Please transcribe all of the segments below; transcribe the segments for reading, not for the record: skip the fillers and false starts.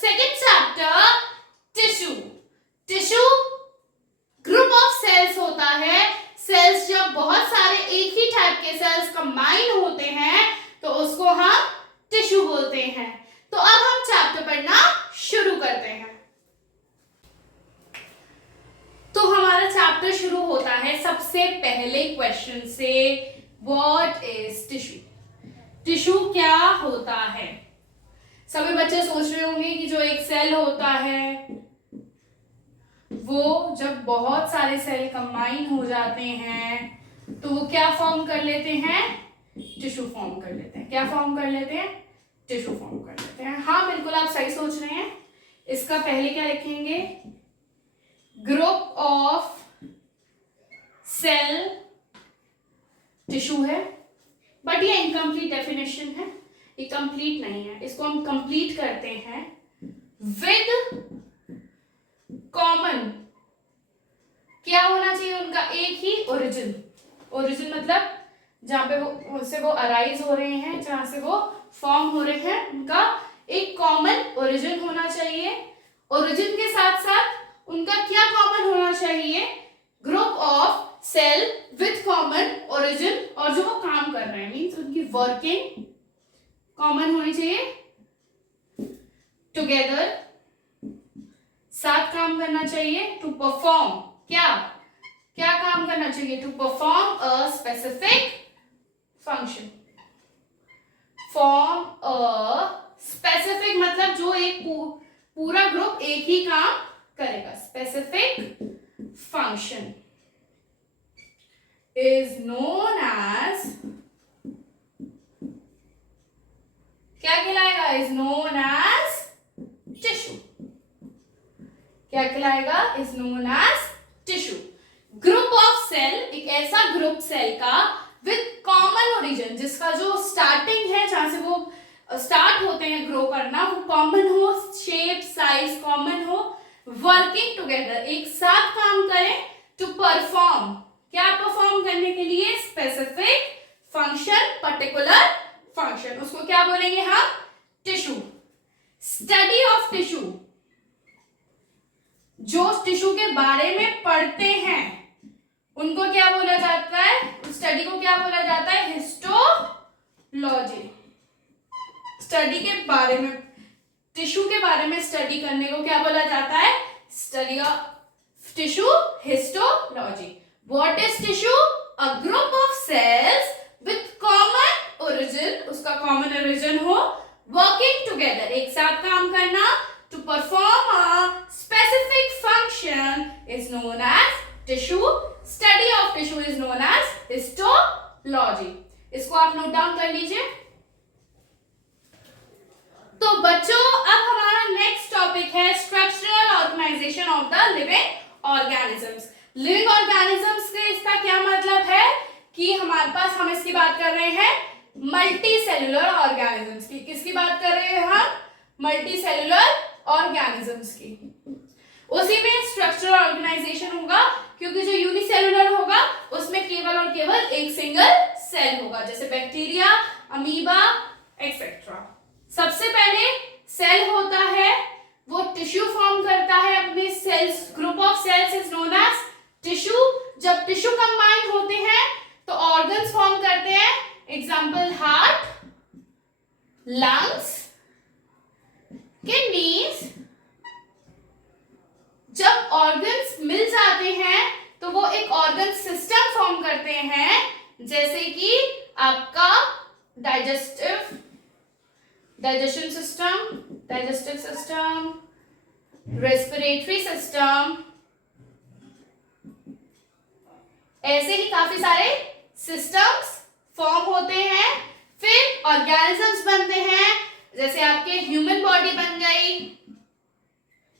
second chapter, tissue. Tissue group of cells होता है. Cells जब बहुत सारे एक ही टाइप के सेल्स कंबाइन होते हैं तो उसको हम टिश्यू बोलते हैं. तो अब हम चैप्टर पढ़ना शुरू करते हैं. तो हमारा चैप्टर शुरू होता है सबसे पहले क्वेश्चन से. What is tissue? टिश्यू क्या होता है? सभी बच्चे सोच रहे होंगे कि जो एक सेल होता है वो जब बहुत सारे सेल कंबाइन हो जाते हैं तो वो क्या फॉर्म कर लेते हैं? टिश्यू फॉर्म कर लेते हैं. क्या फॉर्म कर लेते हैं? टिश्यू फॉर्म कर लेते हैं. हाँ बिल्कुल आप सही सोच रहे हैं. इसका पहले क्या लिखेंगे? ग्रुप ऑफ सेल टिश्यू है. बट ये इनकम्प्लीट डेफिनेशन है, ये कंप्लीट नहीं है. इसको हम कंप्लीट करते हैं विद कॉमन. क्या होना चाहिए उनका? एक ही ओरिजिन. ओरिजिन मतलब जहां पे वो उससे वो अराइज हो रहे हैं, जहां से वो फॉर्म हो रहे हैं, उनका एक कॉमन ओरिजिन होना चाहिए. ओरिजिन के साथ साथ उनका क्या कॉमन होना चाहिए? Group of cell with common origin. और जो वो काम कर रहे हैं मीन्स उनकी वर्किंग कॉमन होनी चाहिए. टुगेदर साथ काम करना चाहिए. टू परफॉर्म क्या क्या काम करना चाहिए? To perform a specific function. Form a specific मतलब जो एक पूरा ग्रुप एक ही काम करेगा. Specific function is known as क्या कहलाएगा? Is known as tissue. क्या कहलाएगा? Is known as tissue. Group of cell एक ऐसा ग्रुप सेल का विद कॉमन ओरिजिन, जिसका जो स्टार्टिंग है, जहां से वो स्टार्ट होते हैं ग्रो करना, वो कॉमन हो, शेप साइज कॉमन हो, वर्किंग टुगेदर एक साथ काम करें. टू परफॉर्म क्या परफॉर्म करने के लिए? Specific function, particular function. उसको क्या बोलेंगे हम? टिश्यू. स्टडी ऑफ टिश्यू, जो टिश्यू के बारे में पढ़ते हैं उनको क्या बोला जाता है? उस स्टडी को क्या बोला जाता है? हिस्टोलॉजी. स्टडी के बारे में, टिश्यू के बारे में स्टडी करने को क्या बोला जाता है? Study of tissue, histology. What is tissue? A group of sales with common origin. उसका कॉमन ओरिजिन हो, वर्किंग टुगेदर एक साथ काम करना, to perform a specific function is known as tissue. Study of tissue is known as histology. इसको आप note down कर लीजिए. तो बच्चों अब हमारा नेक्स्ट टॉपिक है structural organisation of the living organisms. Living organisms के इसका क्या मतलब है कि हमारे पास, हम इसकी बात कर रहे हैं मल्टी सेलुलर ऑर्गेनिजम्स की. किसकी बात कर रहे हैं हम? मल्टी सेलुलर ऑर्गेनिजम्स की. उसी में स्ट्रक्चरल ऑर्गेनाइजेशन होगा, क्योंकि जो यूनिसेलुलर होगा उसमें केवल और केवल एक सिंगल सेल होगा, जैसे बैक्टीरिया, अमीबा एक्सेट्रा. सबसे पहले सेल होता है, वो टिश्यू फॉर्म करता है अपने cells. Group of cells is known as tissue. जब टिश्यू कंबाइन होते हैं तो ऑर्गन्स फॉर्म करते हैं. Example heart, lungs, kidneys. जब ऑर्गन्स मिल जाते हैं तो वो एक ऑर्गन सिस्टम फॉर्म करते हैं, जैसे कि आपका डाइजेशन सिस्टम, रेस्पिरेटरी सिस्टम. ऐसे ही काफी सारे सिस्टम्स फॉर्म होते हैं. फिर ऑर्गेनिजम्स बनते हैं, जैसे आपके ह्यूमन बॉडी बन गई,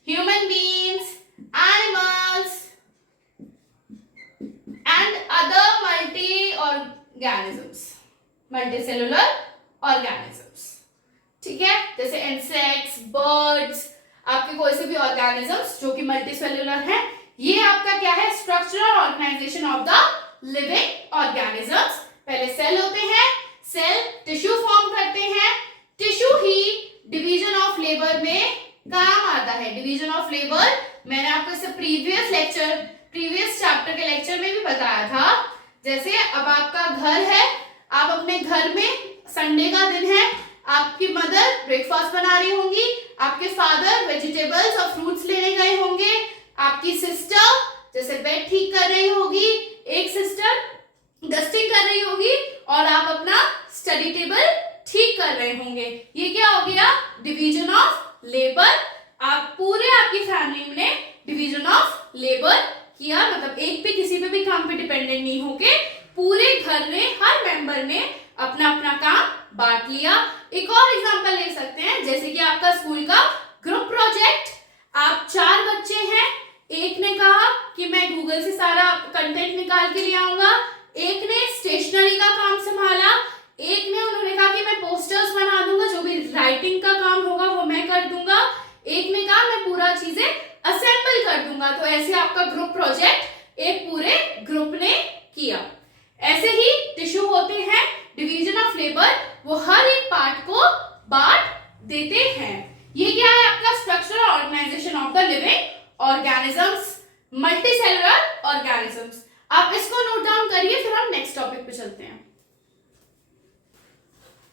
human beings, animals and other multi organisms, multi cellular organisms. ठीक है, जैसे इंसेक्ट्स, बर्ड्स, आपके कोई से भी ऑर्गेनिजम्स जो कि मल्टी सेलुलर हैं, ये आपका क्या है? Structural organisation of the living organisms. पहले सेल होते हैं, सेल टिश्यू फॉर्म करते हैं, टिश्यू ही डिवीजन ऑफ लेबर में काम आता है। डिवीजन ऑफ लेबर मैंने आपको इससे प्रीवियस चैप्टर के लेक्चर में भी बताया था। जैसे अब आपका घर है, आप अपने घर में संडे का दिन है, आपकी मदर ब्रेकफास्ट बना रही होंगी, आपके फादर वेजिटेबल्स और फ्रूट्स लेने गए होंगे, आपकी सिस्टर जैसे बेड ठीक कर रही होगी, एक सिस्टर डस्टिंग कर रही होगी और आप अपना स्टडी टेबल ठीक कर रहे होंगे। ये क्या हो गया? Division of labour. आप पूरे आपकी फैमिली ने डिवीजन ऑफ लेबर किया, मतलब एक भी किसी पे भी काम पे डिपेंडेंट नहीं होके पूरे घर ने, हर मेंबर ने अपना अपना काम बांट लिया। एक और एग्जांपल ले सकते हैं, जैसे कि आपका स्कूल का ग्रुप प्रोजेक्ट। आप 4 बच्चे हैं, एक ने कहा कि मैं गूगल से सारा कंटेंट निकाल के ले आऊंगा, एक ने स्टेशनरी का काम संभाला, एक ने उन्होंने कहा कि मैं पोस्टर्स बना दूंगा, जो भी राइटिंग का काम होगा वो मैं कर दूंगा, एक ने कहा मैं पूरा चीजें असेंबल कर दूंगा। तो ऐसे आपका ग्रुप प्रोजेक्ट एक पूरे ग्रुप ने किया। ऐसे ही टिश्यू होते हैं, डिवीजन ऑफ लेबर, वो हर एक पार्ट को बांट देते हैं। ये क्या है? आपका structural organisation of the living organisms, multicellular organisms. आप इसको नोट डाउन करिए, फिर हम नेक्स्ट टॉपिक पे चलते हैं।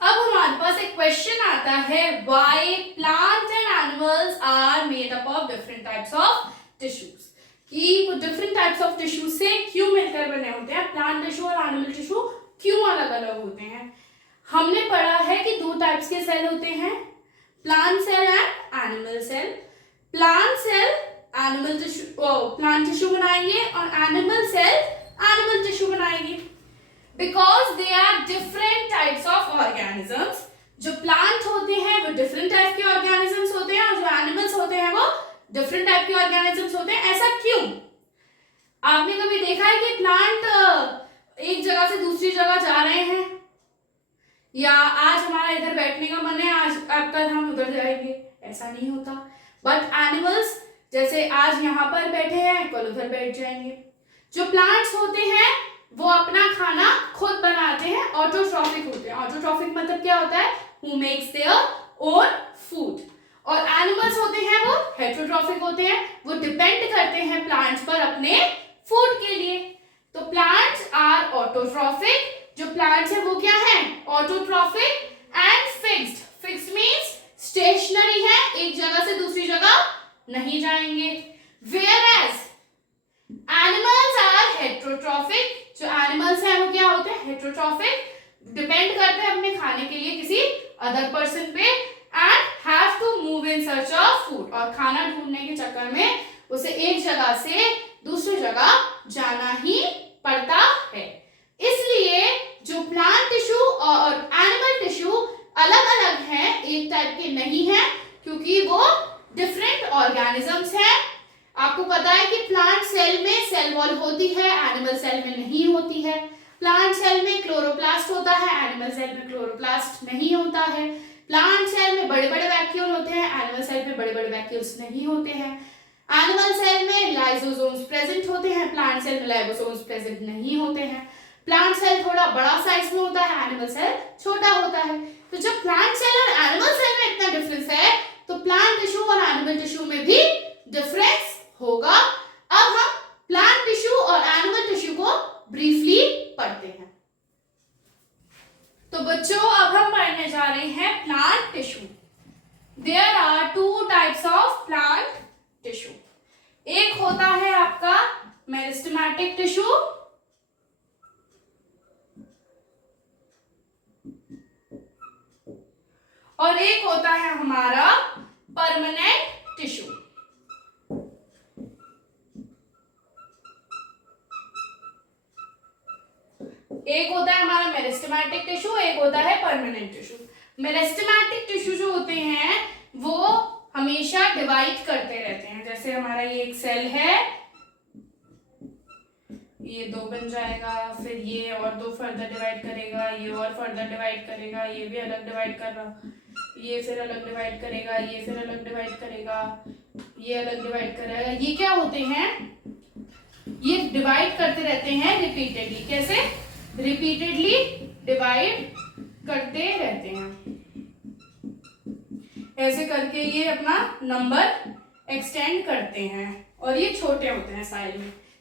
अब हमारे पास एक क्वेश्चन आता है, why plant and animals are made up of different types of tissues. कि वो डिफरेंट टाइप्स ऑफ टिश्यू से क्यों मिलकर बने होते हैं, प्लांट टिश्यू और एनिमल टिश्यू क्यों अलग अलग होते हैं। हमने पढ़ा है कि 2 टाइप्स के सेल होते हैं, plant cell and animal cell. Plant cell animal tissue, plant tissue बनाएंगे और एनिमल सेल एनिमल टिश्यू बनाएंगे, because they are different types of organisms. जो प्लांट होते हैं वो डिफरेंट टाइप के ऑर्गेनिजम्स होते हैं और जो एनिमल्स होते हैं वो डिफरेंट टाइप के ऑर्गेनिजम्स होते हैं। ऐसा क्यों? आपने कभी देखा है कि प्लांट एक जगह से दूसरी जगह जा रहे हैं, या आज हमारा इधर बैठने का मन है, आज आपका हम उधर जाएंगे, ऐसा नहीं होता। बट एनिमल्स जैसे आज यहाँ पर बैठे हैं, कल उधर बैठ जाएंगे। जो प्लांट्स होते हैं वो अपना खाना खुद बनाते हैं, ऑटोट्रॉफिक होते हैं। ऑटोट्रॉफिक मतलब क्या होता है? Who makes their own food. और एनिमल्स होते हैं वो हेटेरोट्रॉफिक होते हैं, वो डिपेंड करते हैं प्लांट्स पर अपने फूड के लिए। तो प्लांट्स आर ऑटोट्रॉफिक, जो प्लांट्स है वो क्या है? Autotrophic and fixed. Fixed means stationary है, एक जगह से दूसरी जगह नहीं जाएंगे। Whereas एनिमल्स आर हेटेरोट्रॉफिक, जो एनिमल्स हैं वो क्या होते हैं? हेटेरोट्रॉफिक, डिपेंड करते हैं अपने खाने के लिए किसी अदर पर्सन पे, and have to move in search of food, और खाना ढूंढने के चक्कर में उसे एक जगह से दूसरी जगह जाना ही पड़ता है। इसलिए जो प्लांट टिश्यू और एनिमल टिश्यू अलग अलग हैं, एक टाइप के नहीं हैं, क्योंकि वो डिफरेंट ऑर्गेनिजम्स हैं। आपको पता है कि प्लांट सेल में सेल वॉल होती है, एनिमल सेल में नहीं होती है। प्लांट सेल में क्लोरोप्लास्ट होता है, एनिमल सेल में क्लोरोप्लास्ट नहीं होता है। प्लांट सेल में बड़े बड़े वैक्यूल होते हैं, एनिमल सेल में बड़े बड़े वैक्यूल्स नहीं होते हैं। एनिमल सेल में लाइसोसोम्स प्रेजेंट होते हैं, प्लांट सेल में लाइसोसोम्स प्रेजेंट नहीं होते हैं। प्लांट सेल थोड़ा बड़ा साइज में होता है, एनिमल सेल छोटा होता है। तो जब प्लांट सेल और एनिमल सेल में इतना डिफरेंस है, तो प्लांट टिश्यू और एनिमल टिश्यू में भी डिफरेंस होगा। अब हम प्लांट टिश्यू और एनिमल टिश्यू को ब्रीफली पढ़ते हैं। तो बच्चों अब हम पढ़ने जा रहे हैं plant tissue. There are 2 types of plant tissue. एक होता है आपका मेरिस्टेमेटिक टिश्यू, और एक होता है हमारा परमानेंट टिश्यू। एक होता है हमारा मेरिस्टेमेटिक टिश्यू, एक होता है परमानेंट टिश्यू। मेरिस्टेमेटिक टिश्यू जो होते हैं वो हमेशा डिवाइड करते रहते हैं। जैसे हमारा ये एक सेल है, ये 2 बन जाएगा, फिर ये और 2 फर्दर डिवाइड करेगा, ये और फर्दर डिवाइड करेगा, ये भी अलग डिवाइड कर रहा, ये फिर अलग डिवाइड करेगा, ये फिर अलग डिवाइड करेगा, ये अलग डिवाइड करेगा। ये क्या होते हैं? ये डिवाइड करते रहते हैं रिपीटेडली। कैसे? रिपीटेडली डिवाइड करते रहते हैं। ऐसे करके ये अपना नंबर एक्सटेंड करते हैं और ये छोटे होते हैं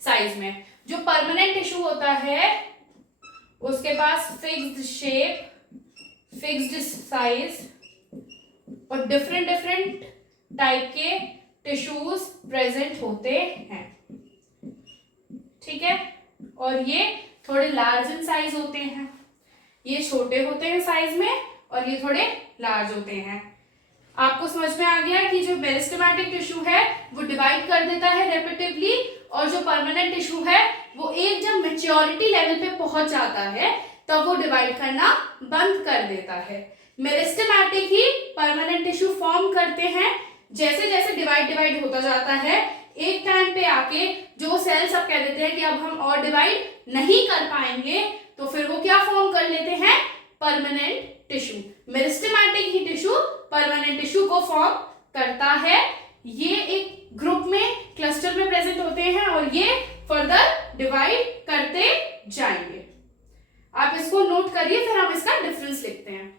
साइज में। जो परमानेंट टिश्यू होता है उसके पास फिक्स्ड शेप, फिक्स्ड साइज और डिफरेंट डिफरेंट टाइप के टिश्यूज प्रेजेंट होते हैं, ठीक है। और ये थोड़े लार्ज इन साइज होते हैं, ये छोटे होते हैं साइज में और ये थोड़े लार्ज होते हैं। आपको समझ में आ गया कि जो मेरिस्टेमेटिक टिश्यू है वो डिवाइड कर देता है रेपिटेडली, और जो परमानेंट टिश्यू है वो एक जब मैच्योरिटी लेवल पे पहुंच जाता है तब वो डिवाइड करना बंद कर देता है। मेरिस्टेमेटिक ही परमानेंट टिश्यू फॉर्म करते हैं। जैसे जैसे डिवाइड होता जाता है, एक टाइम पे आके जो सेल्स अब कह देते हैं कि अब हम और डिवाइड नहीं कर पाएंगे, तो फिर वो क्या फॉर्म कर लेते हैं, परमानेंट टिश्यू। मेरिस्टेमेटिक ही टिश्यू परमानेंट टिश्यू को फॉर्म करता है। ये एक ग्रुप में, क्लस्टर में प्रेजेंट होते हैं और ये फर्दर डिवाइड करते जाएंगे। आप इसको नोट करिए, फिर हम इसका डिफरेंस लिखते हैं।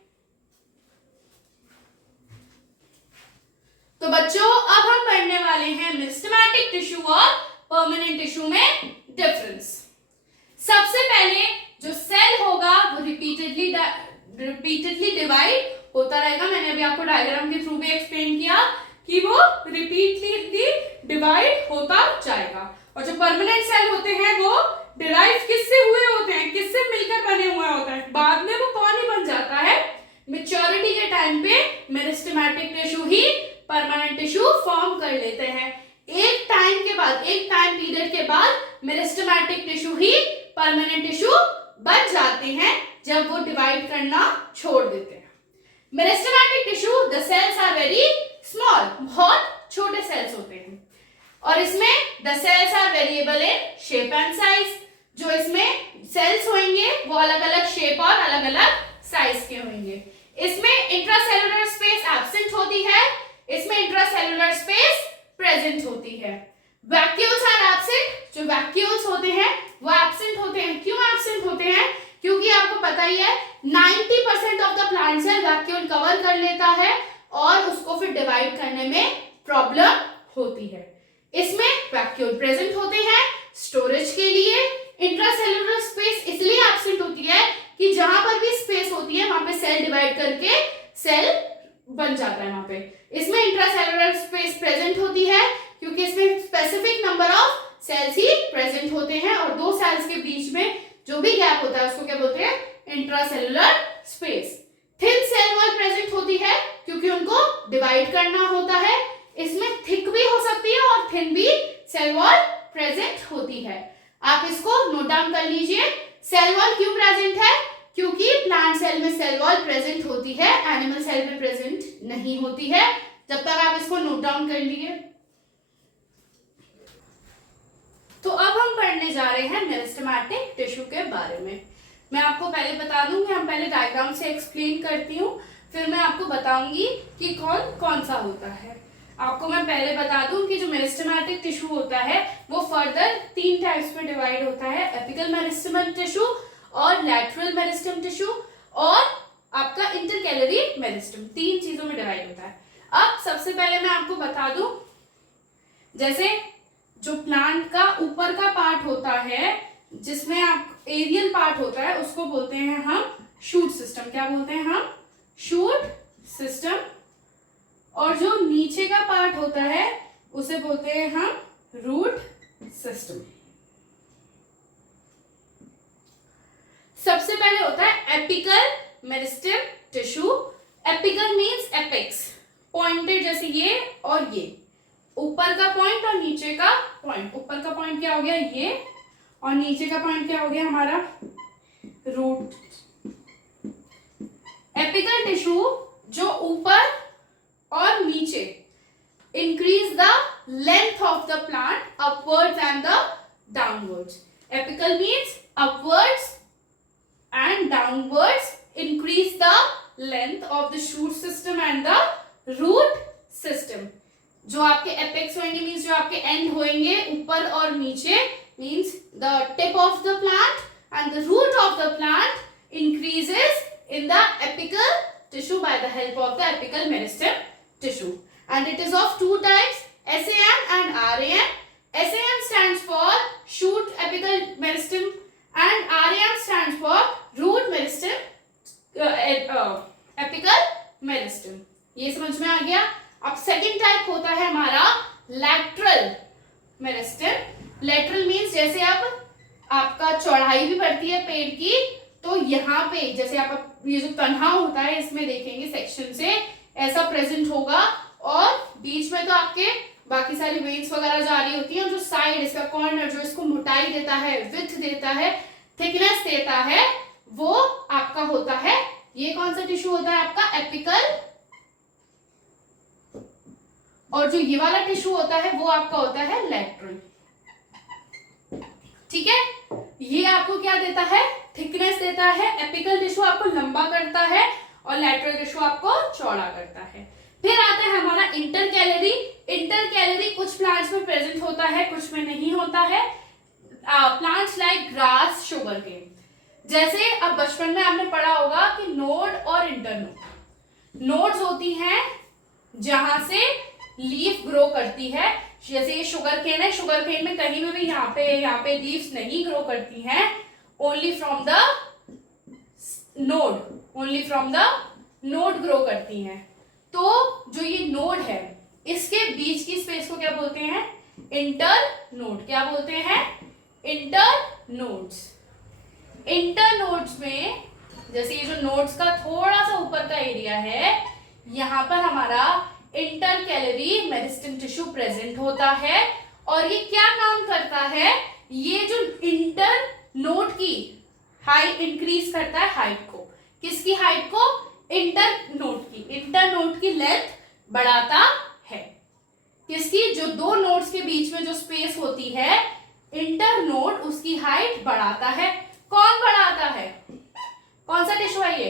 तो बच्चों अब हम पढ़ने वाले हैं मेरिस्टेमेटिक टिश्यू और परमानेंट टिश्यू में डिफरेंस। सबसे पहले जो सेल होगा वो रिपीटेडली डिवाइड होता रहेगा। मैंने अभी आपको डायग्राम के थ्रू भी एक्सप्लेन किया कि वो रिपीटेडली डिवाइड होता जाएगा। और जो परमानेंट सेल होते हैं वो डिराइव किससे हुए होते हैं, किससे मिलकर बने हुए होते हैं, बाद में वो कौन ही बन जाता है, मैच्योरिटी के टाइम पे मेरिस्टेमेटिक टिश्यू ही परमानेंट टिश्यू फॉर्म कर लेते हैं। एक टाइम के बाद, एक टाइम पीरियड के बाद मेरिस्टेमेटिक टिश्यू ही परमानेंट टिश्यू बन जाते हैं जब वो डिवाइड करना छोड़ देते हैं। Meristematic tissue the cells are very small, बहुत छोटे सेल्स होते हैं और इसमें the cells are variable in shape and size. जो इसमें सेल्स होंगे वो अलग अलग शेप और अलग अलग साइज के होंगे। इसमें इंट्रासेलुलर स्पेस एब्सेंट होती है, इसमें इंट्रासेलुलर स्पेस प्रेजेंट होती है। वैक्यूल्स आर एब्सेंट, जो वैक्यूल्स होते हैं वो एब्सेंट होते हैं। क्यों एब्सेंट होते हैं, क्योंकि आपको पता ही है 90% of the plant cell vacuole cover कर लेता है और उसको फिर डिवाइड करने में प्रॉब्लम होती है। इसमें वैक्यूल प्रेजेंट होते हैं स्टोरेज के लिए। इंट्रासेलुलर स्पेस इसलिए एब्सेंट होती है कि जहां पर भी स्पेस होती है वहां पे सेल डिवाइड करके सेल बन जाता है वहां पे। इसमें इंट्रासेलुलर स्पेस प्रेजेंट होती है क्योंकि इसमें स्पेसिफिक नंबर ऑफ सेल्स ही प्रेजेंट होते हैं और दो सेल्स के बीच में जो भी गैप होता है उसको क्या बोलते हैं, intracellular space. Thin cell wall present होती है क्योंकि उनको डिवाइड करना होता है। इसमें थिक भी हो सकती है और थिन भी सेल वॉल प्रेजेंट होती है। आप इसको नोट डाउन कर लीजिए। सेल वॉल क्यों प्रेजेंट है, क्योंकि प्लांट सेल में सेल वॉल प्रेजेंट होती है, एनिमल सेल में प्रेजेंट नहीं होती है। जब तक आप इसको नोट डाउन कर लिए। तो अब हम पढ़ने जा रहे हैं मेरिस्टेमेटिक टिश्यू के बारे में। मैं आपको पहले बता दूं कि हम पहले डायग्राम से एक्सप्लेन करती हूँ, फिर मैं आपको बताऊंगी कि कौन कौन सा होता है। आपको मैं पहले बता दूं कि जो मेरिस्टेमेटिक टिश्यू होता है वो फर्दर 3 टाइप्स में डिवाइड होता है, एपिकल मेरिस्टेम टिश्यू और लैटरल मेरिस्टेम टिश्यू और आपका इंटरकैलरी मेरिस्टेम। 3 चीजों में डिवाइड होता है। अब सबसे पहले मैं आपको बता दूं, जैसे जो प्लांट का ऊपर का पार्ट होता है जिसमें आप एरियल पार्ट होता है उसको बोलते हैं हम शूट सिस्टम। क्या बोलते हैं हम, शूट सिस्टम। और जो नीचे का पार्ट होता है उसे बोलते हैं हम रूट सिस्टम। सबसे पहले होता है apical meristem tissue. Apical means apex, pointed, जैसे ये और ये, ऊपर का पॉइंट और नीचे का पॉइंट। ऊपर का पॉइंट क्या हो गया, ये, और नीचे का पॉइंट क्या हो गया हमारा, रूट। एपिकल टिश्यू जो ऊपर और नीचे increase the length of the plant upwards and the downwards. Apical means upwards and downwards increase the length of the shoot system and the root system. जो आपके एपेक्स होंगे मीन्स जो आपके and होंगे ऊपर और नीचे, means the tip of the plant and the root of the plant increases in the apical tissue by the help of the apical meristem tissue, and it is of two types, SAM and RAM. SAM stands for shoot apical meristem and RAM stands for root meristem, apical meristem. ये समझ में आ गया. अब second type होता है हमारा lateral meristem. Lateral means जैसे अब आपका चौड़ाई भी बढ़ती है पेड़ की, तो यहाँ पे जैसे आप ये जो तन्हा होता है इसमें देखेंगे सेक्शन से ऐसा प्रेजेंट होगा, और बीच में तो आपके बाकी सारी वेन्स वगैरह जा रही होती हैं, और जो साइड इसका कॉर्नर जो इसको मोटाई देता है, विड्थ देता है, थिकनेस देता है, वो आपका होता है, ये कौन सा टिश्यू होता है आपका एपिकल, और जो ये वाला टिश्यू होता है वो आपका होता है लैटरल. ठीक है, ये आपको क्या देता है, थिकनेस देता है. एपिकल टिश्यू आपको लंबा करता है और लैटरल टिश्यू आपको चौड़ा करता है. फिर आता है हमारा इंटरकैलरी. इंटरकैलरी कुछ प्लांट्स में प्रेजेंट होता है, कुछ में नहीं होता है. Plants like grass, sugar cane. जैसे अब बचपन में आपने पढ़ा होगा कि नोड और इंटरनोड. नोड्स होती हैं जहां से लीफ ग्रो करती है. जैसे ये शुगर केन है, शुगर केन में कहीं में भी यहाँ पे लीव्स नहीं ग्रो करती हैं, only from the node grow करती हैं. तो जो ये नोड है इसके बीच की स्पेस को क्या बोलते हैं, इंटरनोड. क्या बोलते हैं, इंटरनोड्स. इंटरनोड्स में जैसे ये जो नोड्स का थोड़ा सा ऊपर का एरिया है, यहाँ पर हमारा इंटरकैलरी मेरिस्टेम टिश्यू प्रेजेंट होता है. और ये क्या काम करता है, ये जो इंटरनोड की हाइट इंक्रीज करता है, हाइट को, किसकी हाइट को, इंटरनोड की लेंथ बढ़ाता है. किसकी, जो दो नोड्स के बीच में जो स्पेस होती है, इंटरनोड उसकी हाइट बढ़ाता है. कौन बढ़ाता है, कौन सा टिश्यू है ये,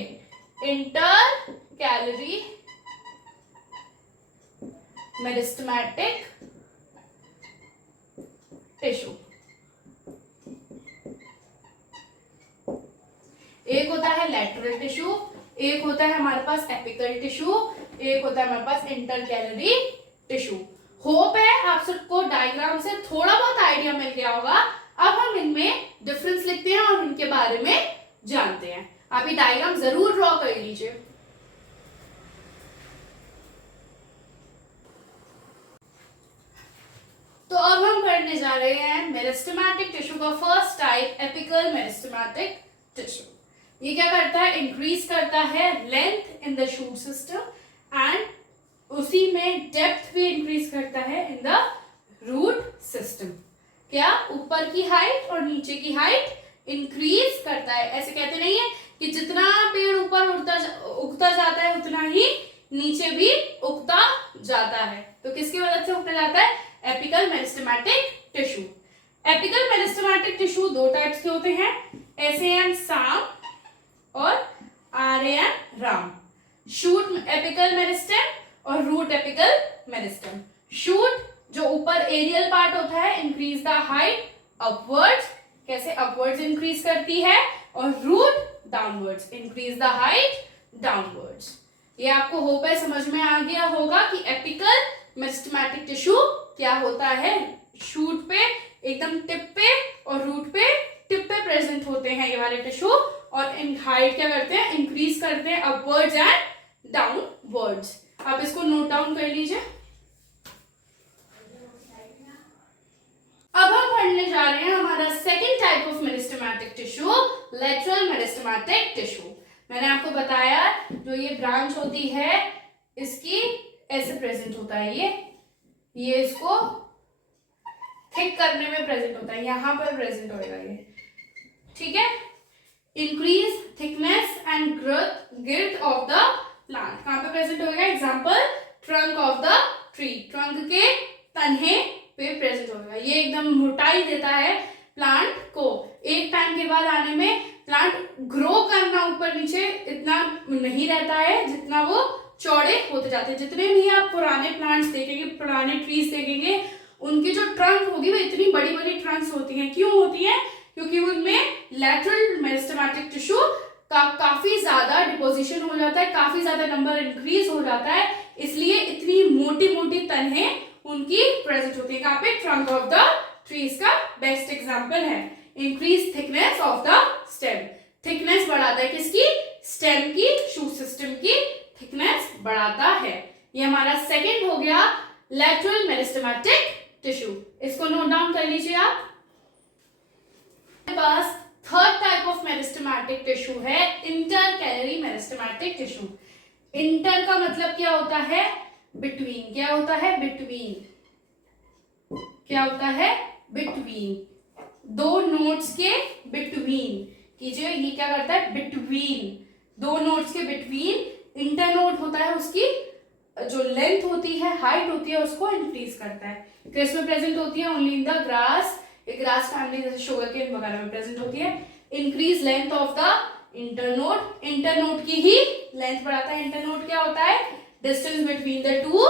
इंटरकैलरी मेरिस्टेमेटिक टिश्यू. एक होता है लैटरल टिश्यू, एक होता है हमारे पास एपिकल टिश्यू, एक होता है हमारे पास इंटरकैलरी टिश्यू. होप है आप सबको डायग्राम से थोड़ा बहुत आइडिया मिल गया होगा. अब हम इनमें डिफरेंस लिखते हैं और इनके बारे में जानते हैं. आप ये डायग्राम जरूर ड्रॉ कर लीजिए. तो अब हम पढ़ने जा रहे हैं मेरिस्टेमेटिक टिश्यू का first type, apical meristematic tissue. ये क्या करता है, इंक्रीज करता है length in the shoot system and उसी में डेप्थ भी इंक्रीज करता है इन द रूट सिस्टम. क्या, ऊपर की हाइट और नीचे की हाइट इंक्रीज करता है. ऐसे कहते नहीं है कि जितना पेड़ ऊपर उगता जाता है उतना ही नीचे भी उगता जाता है. तो किसकी मदद से उगता जाता है, apical meristematic tissue. Apical meristematic tissue दो टाइप्स के होते हैं, SAM साम और RAM RAM. Shoot apical meristem और रूट एपिकल मेरिस्टेम. शूट जो ऊपर एरियल पार्ट होता है, इंक्रीज द हाइट अपवर्ड्स. कैसे, अपवर्ड्स इंक्रीज करती है, और root downwards increase the height downwards. ये आपको होप है समझ में आ गया होगा कि एपिकल मेरिस्टेमेटिक टिश्यू क्या होता है. शूट पे एकदम टिप पे और रूट पे टिप पे प्रेजेंट होते हैं ये वाले टिश्यू, और इन हाइट क्या करते हैं, इंक्रीज करते हैं अपवर्ड्स एंड डाउनवर्ड्स. आप इसको नोट डाउन कर लीजिए. अब हम पढ़ने जा रहे हैं हमारा second type of meristematic tissue, lateral meristematic tissue. मैंने आपको बताया जो ये ब्रांच होती है इसकी ऐसे प्रेजेंट होता है, ये इसको थिक करने में प्रेजेंट होता है, यहां पर प्रेजेंट होएगा ये. ठीक है, increase thickness and girth of the plant. कहां पे प्रेजेंट होएगा, example trunk of the tree. Trunk के तन्हे पे प्रेजेंट होगा. ये एकदम मोटाई देता है प्लांट को. एक टाइम के बाद आने में प्लांट ग्रो करना ऊपर नीचे इतना नहीं रहता है जितना वो चौड़े होते जाते हैं. जितने भी आप पुराने प्लांट्स देखेंगे, पुराने ट्रीज देखेंगे, उनकी जो ट्रंक होगी वो इतनी बड़ी बड़ी ट्रंक्स होती हैं. क्यों होती हैं, क्योंकि उनमें लैटरल मेरिस्टेमेटिक टिश्यू का काफी ज्यादा डिपोजिशन हो जाता है, काफी ज्यादा नंबर इंक्रीज हो जाता है, इसलिए इतनी तने उनकी प्रेजेंट होती है। कहाँ पे? ट्रंक ऑफ द ट्रीज का बेस्ट एग्जांपल है। Increase thickness of the stem, thickness बढ़ाता है किसकी? स्टेम की, शूट सिस्टम की थिकनेस बढ़ाता है। ये हमारा सेकंड हो गया लैटरल मेरिस्टेमेटिक टिश्यू, इसको नोट डाउन कर लीजिए आप। पास third type of meristematic tissue है इंटरकैलरी मेरिस्टेमेटिक टिश्यू। इंटर का मतलब क्या होता है? बिटवीन। क्या होता है? बिटवीन। क्या होता है? बिटवीन, दो नोट्स के बिटवीन कीजिए, ये क्या करता है? बिटवीन, दो नोट्स के बिटवीन। इंटर नोट होता है उसकी जो लेंथ होती है, हाइट होती है, उसको इंक्रीज करता है। किस में प्रेजेंट होती है? Only in the grass, grass family जैसे शुगर केन वगैरह में प्रेजेंट होती है। Increase length of the internode, internode की ही लेंथ बढ़ाता है। इंटरनोड क्या होता है? Distance between the two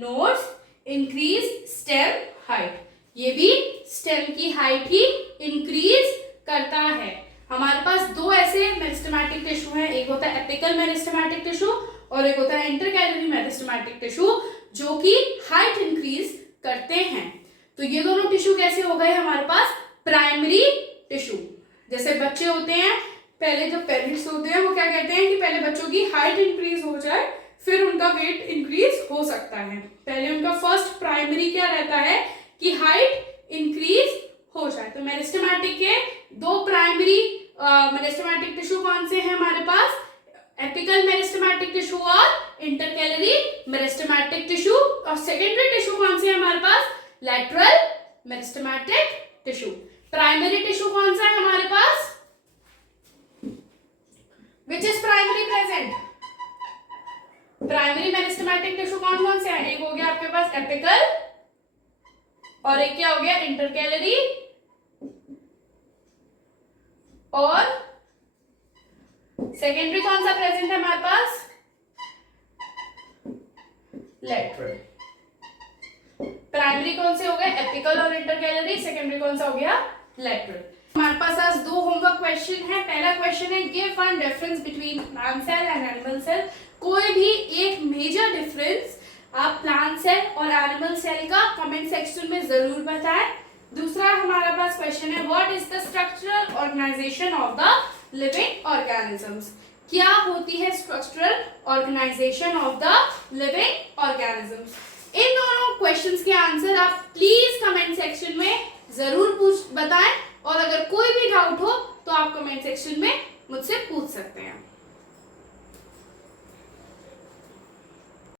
nodes. Increase stem height, ये भी स्टेम की हाइट ही इंक्रीज करता है। हमारे पास दो ऐसे मेरिस्टेमेटिक टिश्यू हैं, एक होता है एपिकल मेरिस्टेमेटिक टिश्यू और एक होता है इंटरकैलरी मेरिस्टेमेटिक टिश्यू, जो कि हाइट इंक्रीज करते हैं। तो ये दोनों टिश्यू कैसे हो गए हमारे पास? Primary tissue. जैसे बच्चे होते हैं, पहले जो पेरेंट्स होते हैं वो क्या कहते हैं कि पहले बच्चों की हाइट इंक्रीज हो जाए फिर उनका वेट इंक्रीज हो सकता है। पहले उनका फर्स्ट प्राइमरी क्या रहता है कि हाइट इंक्रीज हो जाए। तो मेरिस्टेमेटिक के दो प्राइमरी मेरिस्टेमेटिक टिश्यू कौन से हैं हमारे पास? एपिकल मेरिस्टेमेटिक टिश्यू और इंटरकैलरी मेरिस्टेमेटिक टिश्यू। और सेकेंडरी टिश्यू कौन से हैं हमारे पास? Lateral meristematic tissue. Primary tissue कौन सा है हमारे पास? Which is primary present? Primary meristematic tissue कौन कौन से हैं? एक हो गया आपके पास एपिकल और एक क्या हो गया? इंटरकैलरी और सेकेंडरी कौन सा प्रेजेंट है हमारे पास? लैटरल। प्राइमरी कौन से हो गए? एपिकल और इंटरकैलरी। सेकेंडरी कौन सा हो गया? लैटरल। हमारे पास आज दो होमवर्क क्वेश्चन है। पहला क्वेश्चन है give one difference between plant cell and animal cell. कोई भी एक मेजर डिफरेंस आप प्लांट सेल और एनिमल सेल का कमेंट सेक्शन में जरूर बताएं। दूसरा हमारे पास क्वेश्चन है what is the structural organisation of the living organisms. क्या होती है structural organisation of the living organisms? इन दोनों क्वेश्चंस के आंसर आप प्लीज कमेंट सेक्शन में जरूर बताएं और अगर कोई भी डाउट हो तो आप कमेंट सेक्शन में मुझसे पूछ सकते हैं।